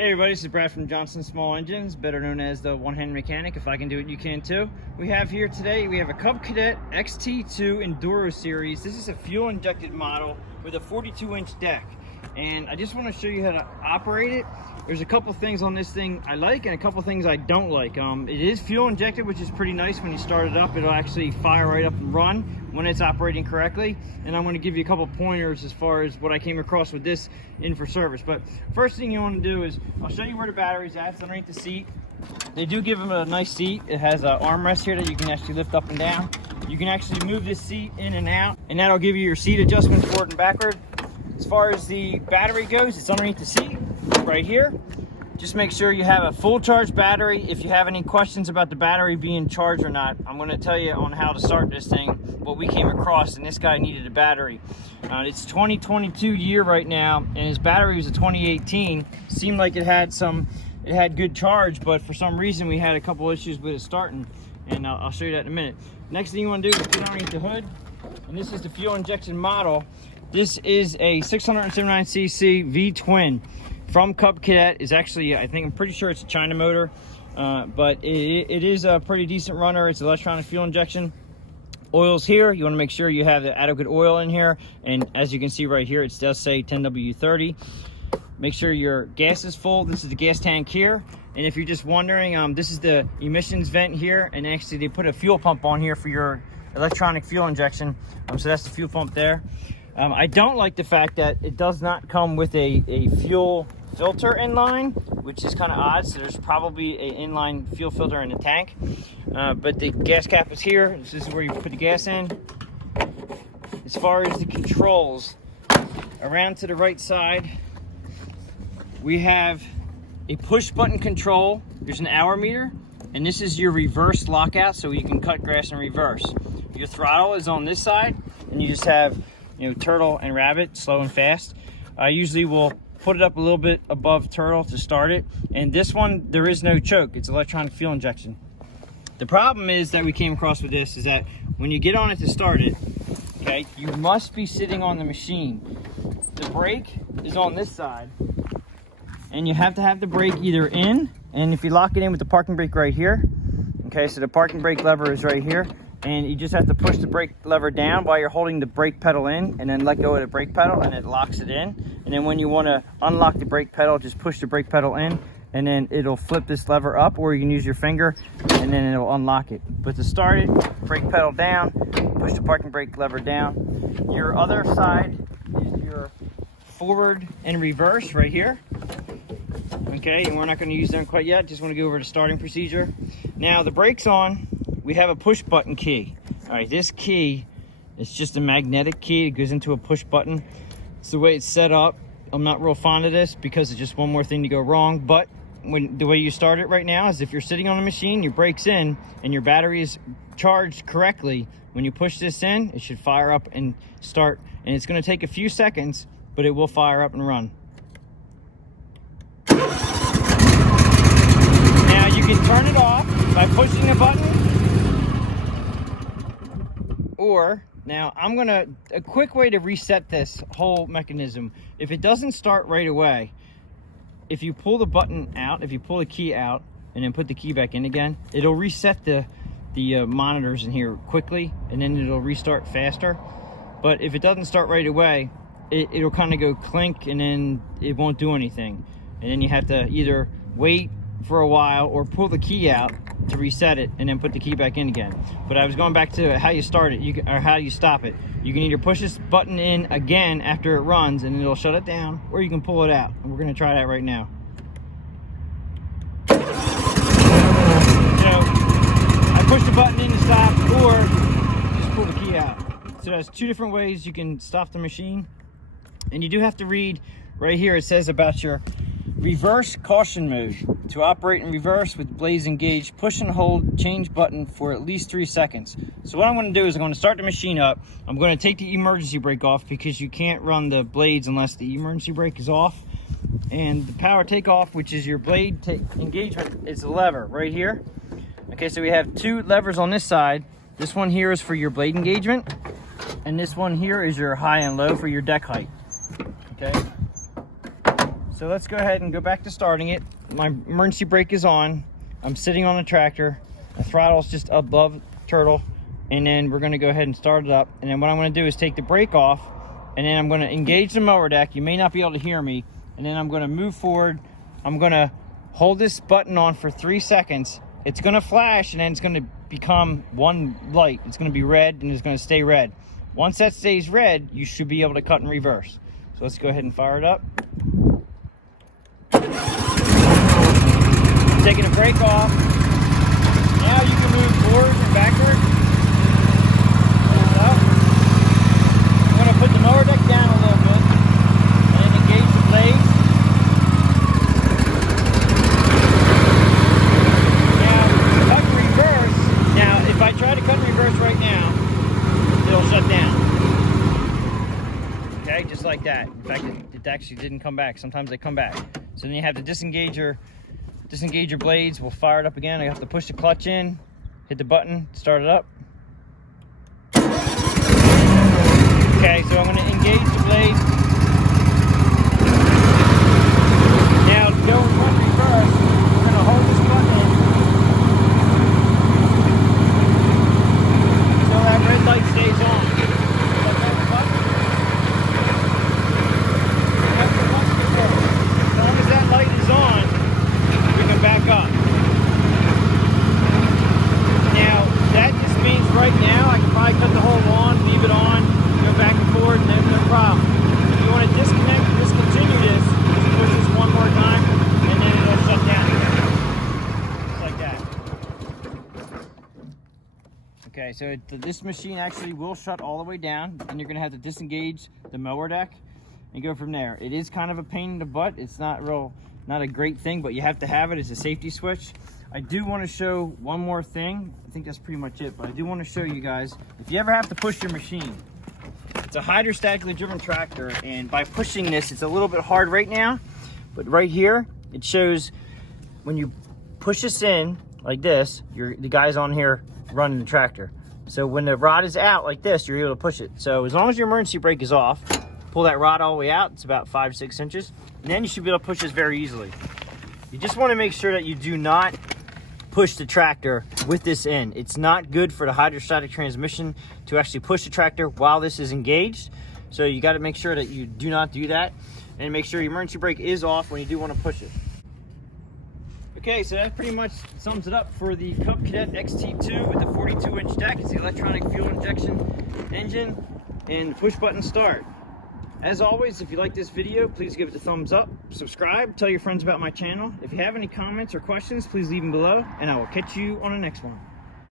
Hey everybody, this is Brad from Johnson Small Engines, better known as the one-hand mechanic. If I can do it, you can too. We have here today, we have a Cub Cadet XT2 Enduro series. This is a fuel-injected model with a 42-inch deck. And I just want to show you how to operate it. There's a couple things on this thing I like and a couple things I don't like. It is fuel injected, which is pretty nice. When you start it up, it'll actually fire right up and run when it's operating correctly. And I'm going to give you a couple pointers as far as what I came across with this in for service. But first thing you want to do is, I'll show you where the battery's at. It's underneath the seat. They do give them a nice seat. It has an armrest here that you can actually lift up and down. You can actually move this seat in and out, and that'll give you your seat adjustments forward and backward. As far as the battery goes, it's underneath the seat right here. Just make sure you have a full charge battery. If you have any questions about the battery being charged or not, I'm going to tell you on how to start this thing, what we came across, and this guy needed a battery. It's 2022 year right now, and his battery was a 2018. Seemed like it had good charge, but for some reason we had a couple issues with it starting, and I'll show you that in a minute. Next thing you want to do is put underneath the hood, and this is the fuel injection model. This is a 679cc V-twin from Cub Cadet. Is actually, I'm pretty sure it's a China motor, but it is a pretty decent runner. It's electronic fuel injection. Oil's here. You want to make sure you have the adequate oil in here, and as you can see right here, it does say 10W30. Make sure your gas is full. This is the gas tank here, and if you're just wondering, this is the emissions vent here, and actually they put a fuel pump on here for your electronic fuel injection. So that's the fuel pump there. I don't like the fact that it does not come with a fuel filter inline, which is kind of odd. So there's probably an inline fuel filter in the tank, but the gas cap is here. This is where you put the gas in. As far as the controls, around to the right side, we have a push button control. There's an hour meter, and this is your reverse lockout, so you can cut grass in reverse. Your throttle is on this side, and you just have, turtle and rabbit, slow and fast. I usually will put it up a little bit above turtle to start it. And this one, there is no choke. It's electronic fuel injection. The problem is that we came across with this is that when you get on it to start it, okay, you must be sitting on the machine. The brake is on this side, and you have to have the brake either in, and if you lock it in with the parking brake right here, okay, so the parking brake lever is right here, and you just have to push the brake lever down while you're holding the brake pedal in, and then let go of the brake pedal, and it locks it in. And then when you want to unlock the brake pedal, just push the brake pedal in, and then it'll flip this lever up, or you can use your finger, and then it'll unlock it. But to start it, brake pedal down, push the parking brake lever down. Your other side is your forward and reverse right here. Okay, and we're not going to use them quite yet. Just want to go over the starting procedure. Now the brake's on. We have a push button key. All right, this key is just a magnetic key. It goes into a push button. It's the way it's set up. I'm not real fond of this because it's just one more thing to go wrong. But the way you start it right now is if you're sitting on a machine, your brake's in, and your battery is charged correctly. When you push this in, it should fire up and start. And it's going to take a few seconds, but it will fire up and run. Now you can turn it off by pushing the button. Or, now I'm gonna, a quick way to reset this whole mechanism, if it doesn't start right away, if you pull the button out, if you pull the key out and then put the key back in again, it'll reset the monitors in here quickly, and then it'll restart faster. But if it doesn't start right away, it'll kind of go clink, and then it won't do anything. And then you have to either wait for a while or pull the key out to reset it and then put the key back in again. But I was going back to how you start it, or how you stop it. You can either push this button in again after it runs and it'll shut it down, or you can pull it out. And we're going to try that right now. So I push the button in to stop, or just pull the key out. So there's two different ways you can stop the machine. And you do have to read right here, it says about your reverse caution mode. To operate in reverse with blades engaged, push and hold change button for at least 3 seconds. So what I'm going to do is I'm going to start the machine up. I'm going to take the emergency brake off because you can't run the blades unless the emergency brake is off. And the power takeoff, which is your blade engagement, is the lever right here. Okay, so we have two levers on this side. This one here is for your blade engagement, and this one here is your high and low for your deck height. Okay. So let's go ahead and go back to starting it. My emergency brake is on. I'm sitting on the tractor. The throttle's just above turtle. And then we're gonna go ahead and start it up. And then what I'm gonna do is take the brake off, and then I'm gonna engage the mower deck. You may not be able to hear me. And then I'm gonna move forward. I'm gonna hold this button on for 3 seconds. It's gonna flash, and then it's gonna become one light. It's gonna be red, and it's gonna stay red. Once that stays red, you should be able to cut and reverse. So let's go ahead and fire it up. Taking the brake off. Now you can move forward and backward. I'm going to put the mower deck down a little bit and engage the blades. Now, cut and reverse. Now, if I try to cut and reverse right now, it'll shut down. Okay, just like that. In fact, it actually didn't come back. Sometimes they come back. So then you have to disengage your blades. We'll fire it up again. I have to push the clutch in, hit the button, start it up. Okay, so I'm going to engage the blade. Now to go in front reverse, we're going to hold this button in until that red light stays on. As long as that light is on, we can back up. Now, that just means right now I can probably cut the whole lawn, leave it on, go back and forth, and there's no problem. If you want to disconnect and discontinue this, just push this one more time, and then it'll shut down again. Just like that. Okay, so this machine actually will shut all the way down, and you're going to have to disengage the mower deck and go from there. It is kind of a pain in the butt. It's not a great thing, but you have to have it as a safety switch. I do want to show one more thing. I think that's pretty much it, but I do want to show you guys, if you ever have to push your machine, it's a hydrostatically driven tractor, and by pushing this, it's a little bit hard right now, but right here, it shows when you push this in like this, the guy's on here running the tractor. So when the rod is out like this, you're able to push it. So as long as your emergency brake is off, pull that rod all the way out. It's about 5-6 inches. And then you should be able to push this very easily. You just want to make sure that you do not push the tractor with this in. It's not good for the hydrostatic transmission to actually push the tractor while this is engaged. So you got to make sure that you do not do that, and make sure your emergency brake is off when you do want to push it. Okay, so that pretty much sums it up for the Cub Cadet XT2 with the 42-inch deck. It's the electronic fuel injection engine and push button start. As always, if you like this video, please give it a thumbs up, subscribe, tell your friends about my channel. If you have any comments or questions, please leave them below, and I will catch you on the next one.